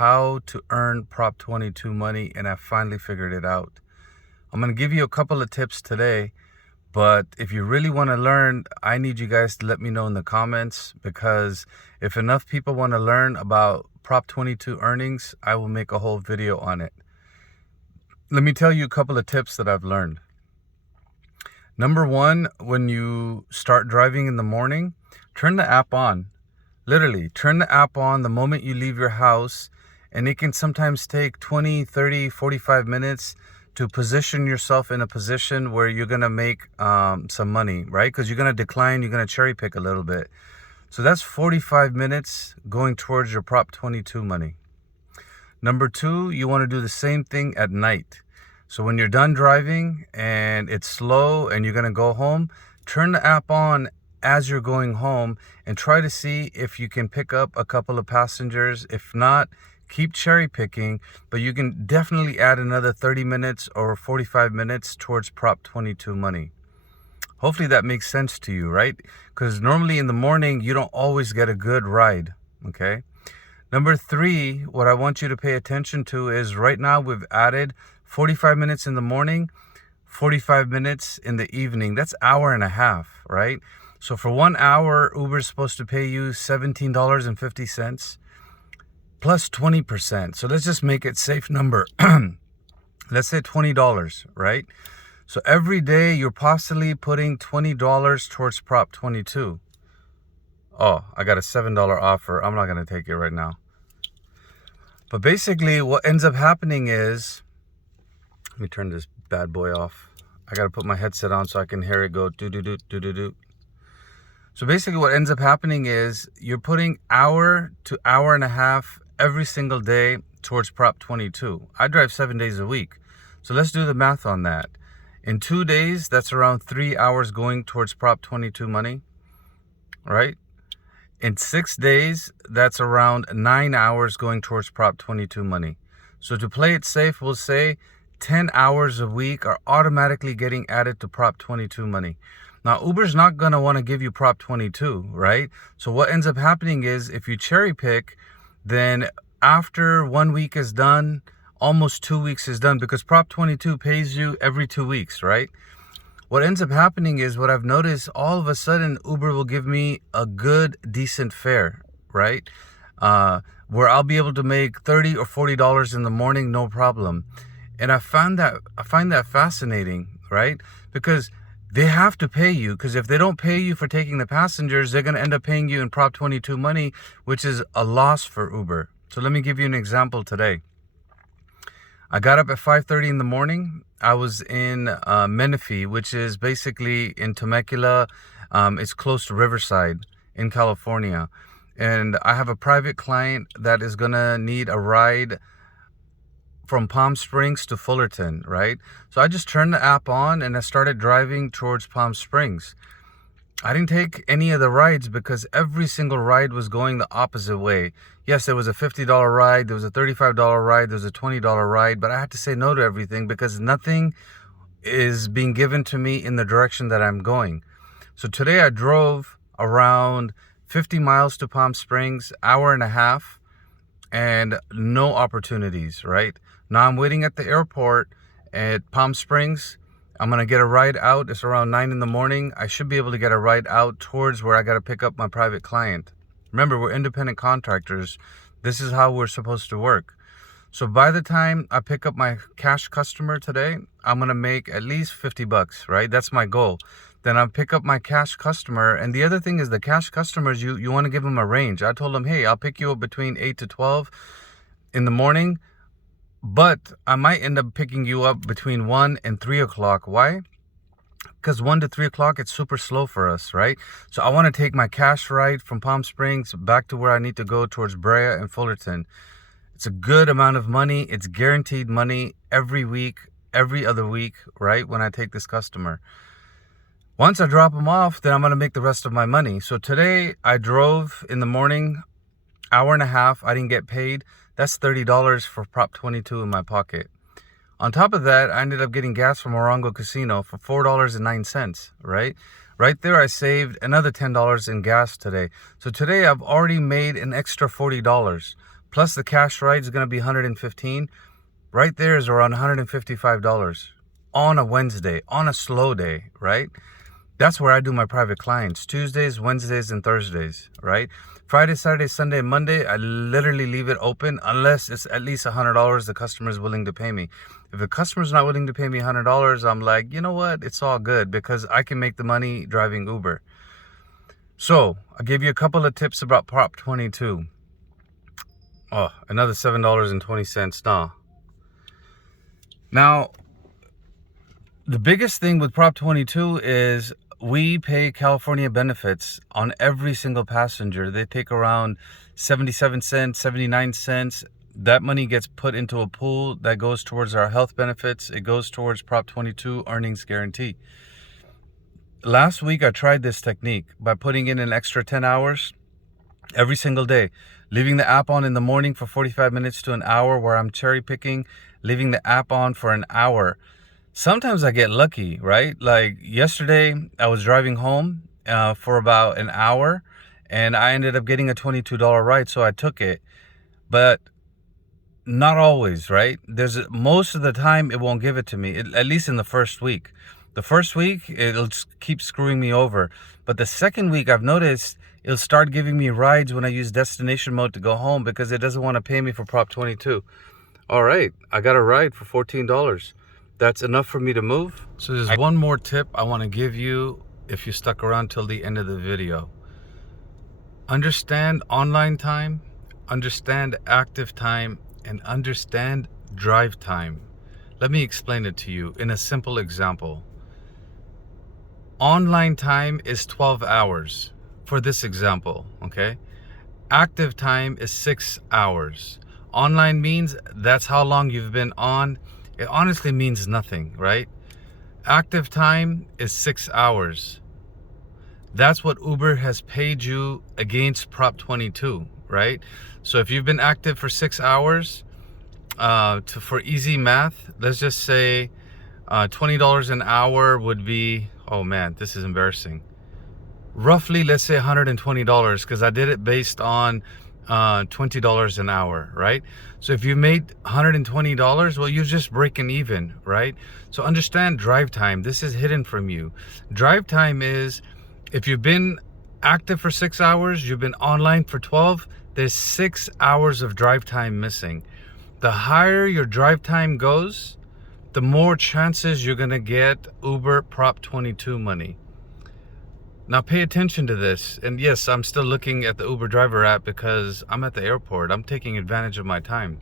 how to earn Prop 22 money, and I finally figured it out. I'm going to give you a couple of tips today, but if you really want to learn, I need you guys to let me know in the comments, because if enough people want to learn about Prop 22 earnings, I will make a whole video on it. Let me tell you a couple of tips that I've learned. Number one, when you start driving in the morning, turn the app on. Literally, turn the app on the moment you leave your house, and it can sometimes take 20, 30, 45 minutes to position yourself in a position where you're going to make some money, right? Because you're going to decline, you're going to cherry pick a little bit. So that's 45 minutes going towards your Prop 22 money. Number two, you want to do the same thing at night. So when you're done driving and it's slow and you're going to go home, turn the app on as you're going home and try to see if you can pick up a couple of passengers. If not, keep cherry picking, but you can definitely add another 30 minutes or 45 minutes towards Prop 22 money. Hopefully that makes sense to you, right? Because normally in the morning, you don't always get a good ride, okay? Number three, what I want you to pay attention to is right now we've added 45 minutes in the morning, 45 minutes in the evening. That's an hour and a half, right? So for 1 hour, Uber's supposed to pay you $17.50 plus 20%. So let's just make it safe number. Let's say $20, right? So every day you're possibly putting $20 towards Prop 22. Oh, I got a $7 offer. I'm not going to take it right now. But basically what ends up happening is, let me turn this bad boy off. I got to put my headset on so I can hear it go do-do-do, do-do-do. So basically what ends up happening is you're putting hour to hour and a half every single day towards Prop 22. I drive 7 days a week. So let's do the math on that. In 2 days, that's around 3 hours going towards Prop 22 money, right? In 6 days, that's around 9 hours going towards Prop 22 money. So to play it safe, we'll say 10 hours a week are automatically getting added to Prop 22 money. Now, Uber's not going to want to give you Prop 22, right? So what ends up happening is if you cherry pick, then after 1 week is done, almost 2 weeks is done, because Prop 22 pays you every 2 weeks, right? What ends up happening is what I've noticed, all of a sudden, Uber will give me a good, decent fare, right? Where I'll be able to make $30 or $40 in the morning, no problem. And I find that fascinating, right? Because they have to pay you, because if they don't pay you for taking the passengers, they're going to end up paying you in Prop 22 money, which is a loss for Uber. So let me give you an example today. I got up at 5:30 in the morning. I was in Menifee, which is basically in Temecula. It's close to Riverside in California. And I have a private client that is going to need a ride from Palm Springs to Fullerton, right? So I just turned the app on and I started driving towards Palm Springs. I didn't take any of the rides because every single ride was going the opposite way. Yes, there was a $50 ride, there was a $35 ride, there was a $20 ride, but I had to say no to everything because nothing is being given to me in the direction that I'm going. So today I drove around 50 miles to Palm Springs, hour and a half, and no opportunities, right? Now I'm waiting at the airport at Palm Springs. I'm going to get a ride out. It's around 9 in the morning. I should be able to get a ride out towards where I got to pick up my private client. Remember, we're independent contractors. This is how we're supposed to work. So by the time I pick up my cash customer today, I'm going to make at least 50 bucks, right? That's my goal. Then I'll pick up my cash customer. And the other thing is the cash customers, you want to give them a range. I told them, hey, I'll pick you up between 8 to 12 in the morning. But I might end up picking you up between 1 and 3 o'clock. Why? Because 1 to 3 o'clock, it's super slow for us, right? So I want to take my cash ride from Palm Springs back to where I need to go towards Brea and Fullerton. It's a good amount of money. It's guaranteed money every week, every other week, right? When I take this customer. Once I drop them off, then I'm going to make the rest of my money. So today I drove in the morning, hour and a half. I didn't get paid. That's $30 for Prop 22 in my pocket. On top of that, I ended up getting gas from Morongo Casino for $4.09, right? Right there, I saved another $10 in gas today. So today, I've already made an extra $40. plus the cash ride is going to be $115. Right there is around $155 on a Wednesday, on a slow day, right? That's where I do my private clients, Tuesdays, Wednesdays, and Thursdays, right? Friday, Saturday, Sunday, Monday, I literally leave it open unless it's at least $100 the customer is willing to pay me. If the customer's not willing to pay me $100, I'm like, you know what? It's all good because I can make the money driving Uber. So I'll give you a couple of tips about Prop 22. Oh, another $7.20. Now, the biggest thing with Prop 22 is we pay California benefits on every single passenger. They take around 77 cents, 79 cents. That money gets put into a pool that goes towards our health benefits. It goes towards Prop 22 earnings guarantee. Last week, I tried this technique by putting in an extra 10 hours every single day, leaving the app on in the morning for 45 minutes to an hour where I'm cherry picking, leaving the app on for an hour. Sometimes I get lucky, right? Like yesterday, I was driving home for about an hour and I ended up getting a $22 ride, so I took it. But not always, right? Most of the time it won't give it to me, at least in the first week. The first week, it'll keep screwing me over. But the second week, I've noticed it'll start giving me rides when I use destination mode to go home because it doesn't want to pay me for Prop 22. All right, I got a ride for $14. That's enough for me to move. So there's one more tip I want to give you if you stuck around till the end of the video. Understand online time, understand active time, and understand drive time. Let me explain it to you in a simple example. Online time is 12 hours for this example, okay? Active time is 6 hours. Online means that's how long you've been on. It honestly means nothing, right? Active time is 6 hours. That's what Uber has paid you against Prop 22, right? So if you've been active for 6 hours, for easy math, let's just say $20 an hour would be, oh man, this is embarrassing. Roughly, let's say $120 because I did it based on $20 an hour, right? So if you made $120, well, you're just breaking even, right? So understand drive time. This is hidden from you. Drive time is if you've been active for 6 hours, you've been online for 12, there's 6 hours of drive time missing. The higher your drive time goes, the more chances you're gonna get Uber Prop 22 money. Now pay attention to this. And yes, I'm still looking at the Uber driver app because I'm at the airport. I'm taking advantage of my time.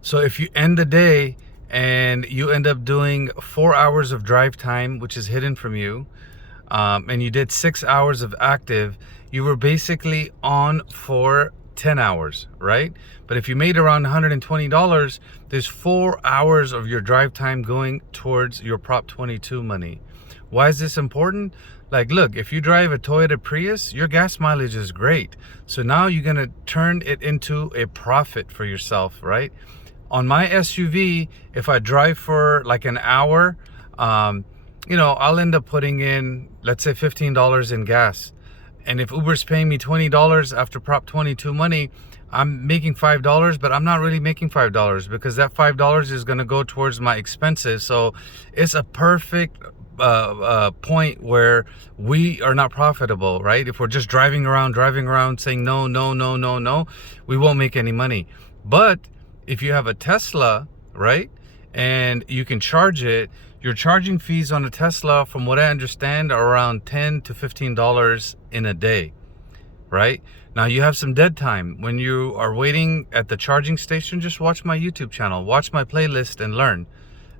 So if you end the day and you end up doing 4 hours of drive time, which is hidden from you, and you did 6 hours of active, you were basically on for 10 hours, right? But if you made around $120, there's 4 hours of your drive time going towards your Prop 22 money. Why is this important? Like, look, if you drive a Toyota Prius, your gas mileage is great. So now you're going to turn it into a profit for yourself, right? On my SUV, if I drive for like an hour, I'll end up putting in, let's say, $15 in gas. And if Uber's paying me $20 after Prop 22 money, I'm making $5, but I'm not really making $5 because that $5 is going to go towards my expenses. So it's a perfect point where we are not profitable, right? If we're just driving around saying no, we won't make any money. But if you have a Tesla, right, and you can charge it, your charging fees on a Tesla, from what I understand, are around $10 to $15 in a day, right? Now you have some dead time. When you are waiting at the charging station, just watch my YouTube channel, watch my playlist and learn.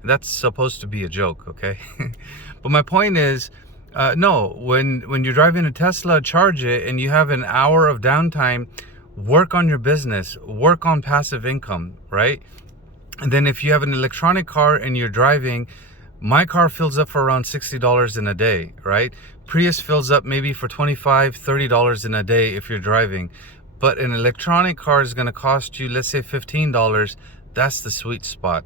That's supposed to be a joke, okay? But my point is, no, when you're driving a Tesla, charge it and you have an hour of downtime, work on your business, work on passive income, right? And then if you have an electronic car and you're driving, my car fills up for around $60 in a day, right? Prius fills up maybe for $25, $30 in a day if you're driving. But an electronic car is going to cost you, let's say, $15. That's the sweet spot.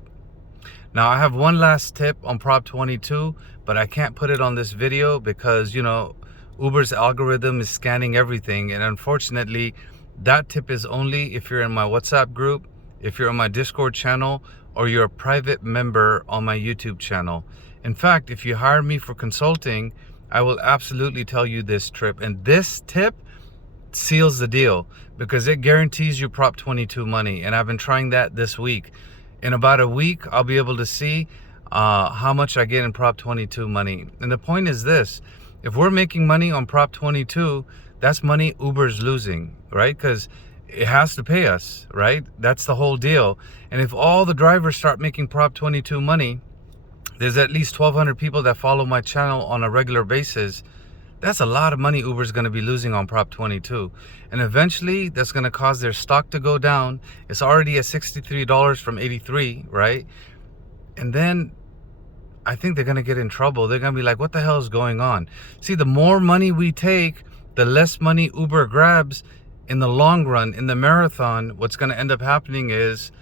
Now, I have one last tip on Prop 22, but I can't put it on this video because, Uber's algorithm is scanning everything. And unfortunately, That tip is only if you're in my WhatsApp group, if you're on my Discord channel, or you're a private member on my YouTube channel. In fact, if you hire me for consulting, I will absolutely tell you this trip. And this tip seals the deal because it guarantees you Prop 22 money. And I've been trying that this week. In about a week, I'll be able to see how much I get in Prop 22 money. And the point is this: if we're making money on Prop 22, that's money Uber's losing, right? Because it has to pay us, right? That's the whole deal. And if all the drivers start making Prop 22 money, there's at least 1,200 people that follow my channel on a regular basis. That's a lot of money Uber's going to be losing on Prop 22. And eventually, that's going to cause their stock to go down. It's already at $63 from 83, right? And then I think they're going to get in trouble. They're going to be like, what the hell is going on? See, the more money we take, the less money Uber grabs. In the long run, in the marathon, what's going to end up happening is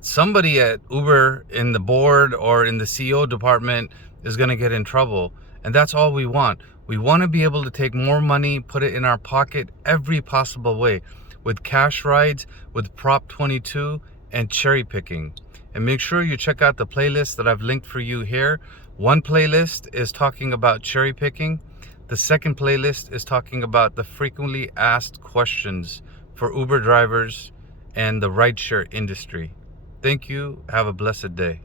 somebody at Uber in the board or in the CEO department is going to get in trouble. And that's all we want. We want to be able to take more money, put it in our pocket every possible way, with cash rides, with Prop 22, and cherry picking. And make sure you check out the playlist that I've linked for you here. One playlist is talking about cherry picking. The second playlist is talking about the frequently asked questions for Uber drivers and the rideshare industry. Thank you. Have a blessed day.